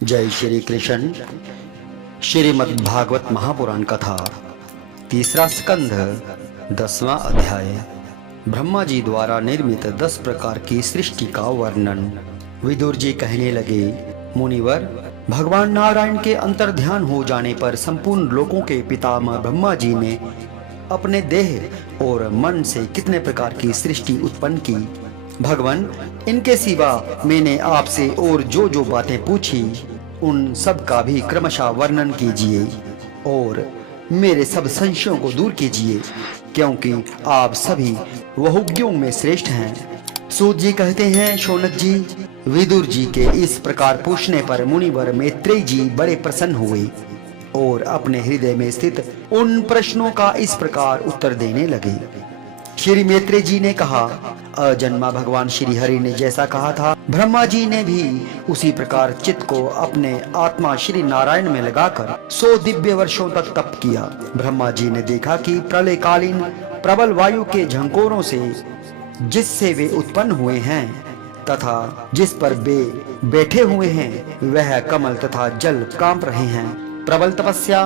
जय श्री कृष्ण। श्रीमद् भागवत महापुराण कथा तीसरा स्कंध 10वां अध्याय। ब्रह्मा जी द्वारा निर्मित 10 प्रकार की सृष्टि का वर्णन। विदुर जी कहने लगे, मुनिवर, भगवान नारायण के अंतर्ध्यान हो जाने पर संपूर्ण लोकों के पितामह ब्रह्मा जी ने अपने देह और मन से कितने प्रकार की सृष्टि उत्पन्न की। भगवान, इनके सिवा मैंने आपसे और जो जो बातें पूछी उन सब का भी क्रमशः वर्णन कीजिए और मेरे सब संशयों को दूर कीजिए, क्योंकि आप सभी वहुज्ञों में श्रेष्ठ हैं। सूत जी कहते हैं, शौनक जी, विदुर जी के इस प्रकार पूछने पर मुनिवर मैत्रेय जी बड़े प्रसन्न हुए और अपने हृदय में स्थित उन प्रश्नों का इस प्रकार उत्तर देने लगे। श्री मैत्रेय जी ने कहा, अजन्मा भगवान श्री हरि ने जैसा कहा था, ब्रह्मा जी ने भी उसी प्रकार चित्त को अपने आत्मा श्री नारायण में लगाकर 100 दिव्य वर्षों तक तप किया। ब्रह्मा जी ने देखा कि प्रलय कालीन प्रबल वायु के झंकोरों से जिससे वे उत्पन्न हुए हैं तथा जिस पर वे बैठे हुए हैं वह कमल तथा जल कांप रहे हैं। प्रबल तपस्या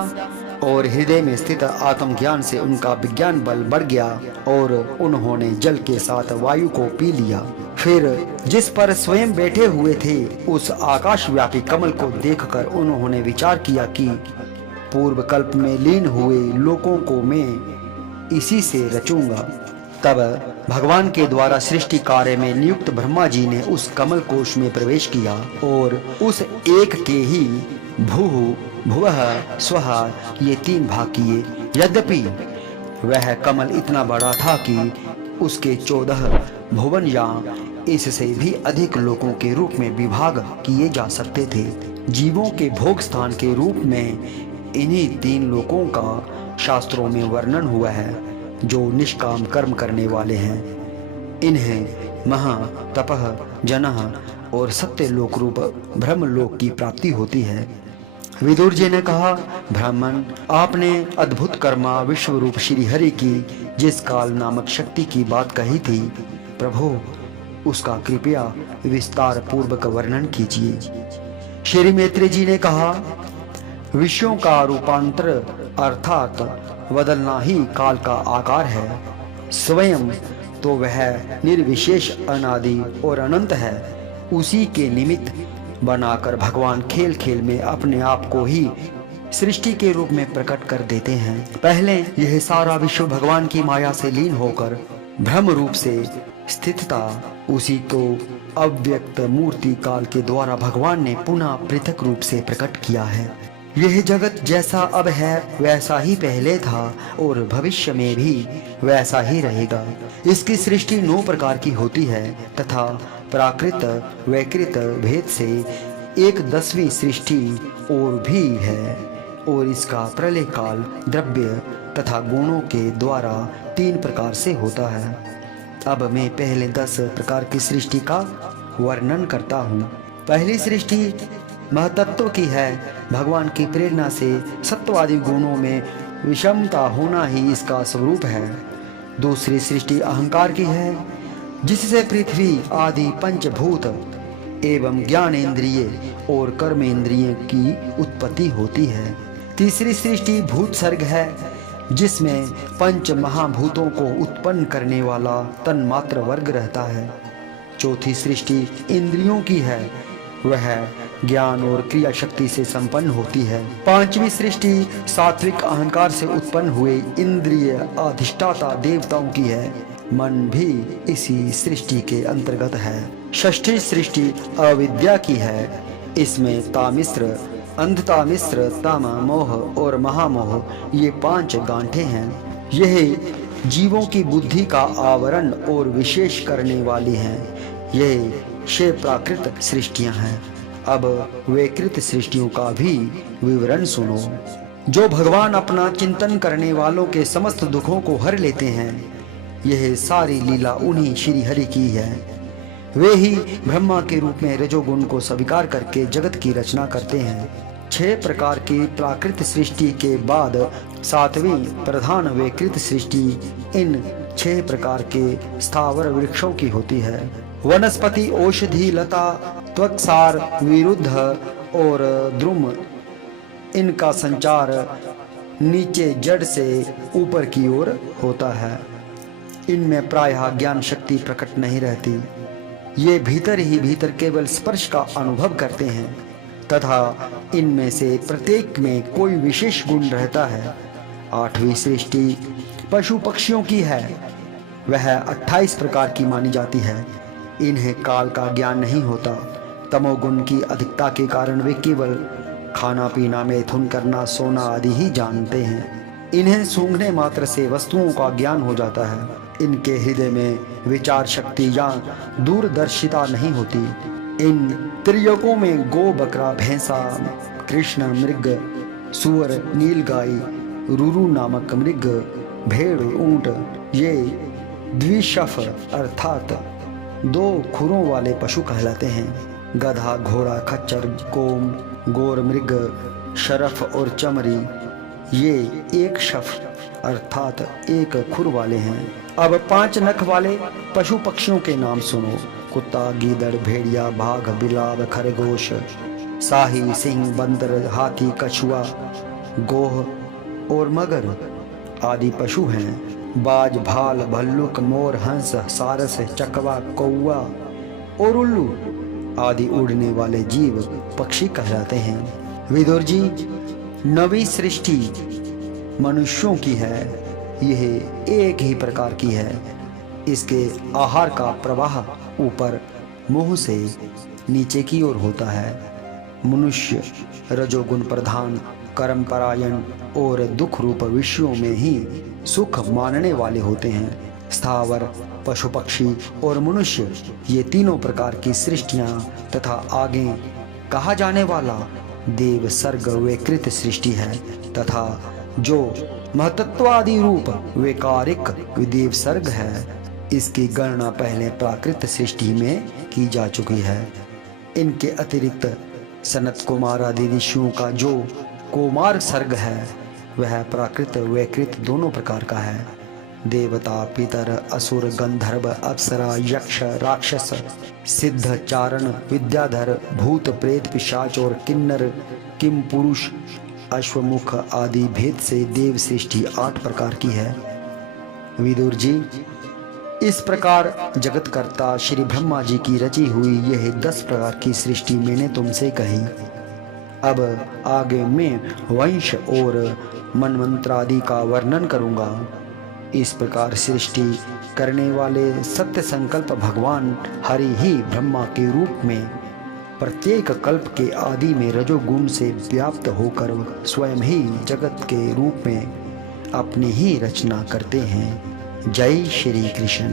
और हृदय में स्थित आत्मज्ञान से उनका विज्ञान बल बढ़ गया और उन्होंने जल के साथ वायु को पी लिया। फिर जिस पर स्वयं बैठे हुए थे उस आकाश व्यापी कमल को देखकर उन्होंने विचार किया कि पूर्व कल्प में लीन हुए लोकों को मैं इसी से रचूंगा। तब भगवान के द्वारा सृष्टि कार्य में नियुक्त ब्रह्मा जी ने उस कमल कोश में प्रवेश किया और उस एक के ही भू भुवः स्वः ये 3 भाग किए। यद्यपि वह कमल इतना बड़ा था कि उसके 14 भुवन या इससे भी अधिक लोकों के रूप में विभाग किए जा सकते थे। जीवों के भोग स्थान के रूप में इन्हीं 3 लोकों का शास्त्रों में वर्णन हुआ है, जो निष्काम कर्म करने वाले हैं। इन्हें महा तपः जनः और सत्य लोक रूप ब्रह्म लोक की प्राप्ति होती है। विदुर जी ने कहा, ब्राह्मण, आपने अद्भुत कर्मा विश्व रूप श्री हरि की जिस काल नामक शक्ति की बात कही थी, प्रभु उसका कृपया विस्तार पूर्वक वर्णन कीजिए। श्री मैत्रेय जी ने कहा, विषयों का रूपांतर अर्थात बदलना ही काल का आकार है। स्वयं तो वह निर्विशेष अनादि और अनंत है। उसी के निमित्त बनाकर भगवान खेल खेल में अपने आप को ही सृष्टि के रूप में प्रकट कर देते हैं। पहले यह सारा विश्व भगवान की माया से लीन होकर ब्रह्म रूप से स्थित था। उसी को अव्यक्त मूर्ति काल के द्वारा भगवान ने पुनः पृथक रूप से प्रकट किया है। यह जगत जैसा अब है वैसा ही पहले था और भविष्य में भी वैसा ही रहेगा। इसकी सृष्टि 9 प्रकार की होती है तथा प्राकृत वैकृत भेद से एक 10वीं सृष्टि और भी है और इसका प्रलय काल द्रव्य तथा गुणों के द्वारा 3 प्रकार से होता है। अब मैं पहले 10 प्रकार की सृष्टि का वर्णन करता हूँ। पहली सृष्टि महतत्व की है। भगवान की प्रेरणा से सत्वादि गुणों में विषमता होना ही इसका स्वरूप है। दूसरी सृष्टि अहंकार की है, जिससे पृथ्वी आदि पंचभूत एवं ज्ञानेंद्रिय और कर्मेंद्रिय की उत्पत्ति होती है। तीसरी सृष्टि भूत सर्ग है, जिसमें पंच महाभूतों को उत्पन्न करने वाला तन्मात्र वर्ग रहता है। चौथी सृष्टि इंद्रियों की है, वह ज्ञान और क्रिया शक्ति से संपन्न होती है। 5वीं सृष्टि सात्विक अहंकार से उत्पन्न हुए इंद्रिय अधिष्ठाता देवताओं की है। मन भी इसी सृष्टि के अंतर्गत है। 6ठी सृष्टि अविद्या की है। इसमें तामिश्र, अंधतामिश्र, तामा, मोह और महामोह ये 5 गांठें हैं। यह जीवों की बुद्धि का आवरण और विशेष करने वाली हैं। यह 6 प्राकृत सृष्टियां हैं। अब वैकृत सृष्टियों का भी विवरण सुनो। जो भगवान अपना चिंतन करने वालों के समस्त दुखों को हर लेते हैं, यह सारी लीला उन्हीं श्री हरि की है। वे ही ब्रह्मा के रूप में रजोगुण को स्वीकार करके जगत की रचना करते हैं। 6 प्रकार की प्राकृत सृष्टि के बाद 7वीं प्रधान वैकृत सृष्टि इन 6 प्रकार के स्थावर वृक्षों की होती है। वनस्पति, औषधि, लता, त्वक्सार, विरुद्ध और द्रुम, इनका संचार नीचे जड़ से ऊपर की ओर होता है। इनमें प्रायः ज्ञान शक्ति प्रकट नहीं रहती। ये भीतर ही भीतर केवल स्पर्श का अनुभव करते हैं तथा इनमें से प्रत्येक में कोई विशेष गुण रहता है। 8वीं सृष्टि पशु पक्षियों की है। वह 28 प्रकार की मानी जाती है। इन्हें काल का ज्ञान नहीं होता। तमोगुण की अधिकता के कारण वे केवल खाना पीना, मैथुन करना, सोना आदि ही जानते हैं। इन्हें सूंघने मात्र से वस्तुओं का ज्ञान हो जाता है। इनके हृदय में विचार शक्ति या दूरदर्शिता नहीं होती। इन त्रिलोकों में गो, बकरा, भैंसा, कृष्ण, मृग, सुअर, नीलगाय, रुरु नामक मृग, भेड़, ऊंट, ये द्विशफ अर्थात 2 खुरों वाले पशु कहलाते हैं। गधा, घोड़ा, खच्चर, कोम, गोर मृग, शरफ और चमरी, ये 1 शफ अर्थात 1 खुर वाले हैं। अब 5 नख वाले पशु पक्षियों के नाम सुनो। कुत्ता, गीदड़, भेड़िया, बाघ, बिलाव, खरगोश, शाही, सिंह, बंदर, हाथी, कछुआ, गोह और मगर आदि पशु हैं। बाज, भाल, भल्लुक, मोर, हंस, सारस, चकवा, कौवा और उल्लू आदि उड़ने वाले जीव पक्षी कहलाते हैं। विदुर जी, 9वीं सृष्टि मनुष्यों की है। यह एक ही प्रकार की है। इसके आहार का प्रवाह ऊपर मुंह से नीचे की ओर होता है। मनुष्य रजोगुण प्रधान, कर्मपरायण और दुख रूप विषयों में ही सुख मानने वाले होते हैं। स्थावर, पशु पक्षी और मनुष्य, ये तीनों प्रकार की सृष्टियां तथा आगे कहा जाने वाला देव सर्ग विकृत सृष्टि है तथा जो महतत्वादि रूप वैकारिक विदेव सर्ग है, इसकी गणना पहले प्राकृत सृष्टि में की जा चुकी है। इनके अतिरिक्त सनत कुमार आदि ऋषियों का जो कुमार सर्ग है वह प्राकृत वैकृत दोनों प्रकार का है। देवता, पितर, असुर, गंधर्व, अप्सरा, यक्ष, राक्षस, सिद्ध, चारण, विद्याधर, भूत, प्रेत, पिशाच और किन्नर, किम पुरुष, अश्वमुख आदि भेद से देव सृष्टि 8 प्रकार की है। विदुर जी, इस प्रकार जगतकर्ता श्री ब्रह्मा जी की रची हुई यह 10 प्रकार की सृष्टि मैंने तुमसे कही। अब आगे मैं वंश और मनमंत्रादि का वर्णन करूंगा। इस प्रकार सृष्टि करने वाले सत्य संकल्प भगवान हरि ही ब्रह्मा के रूप में प्रत्येक कल्प के आदि में रजोगुण से व्याप्त होकर स्वयं ही जगत के रूप में अपनी ही रचना करते हैं। जय श्री कृष्ण।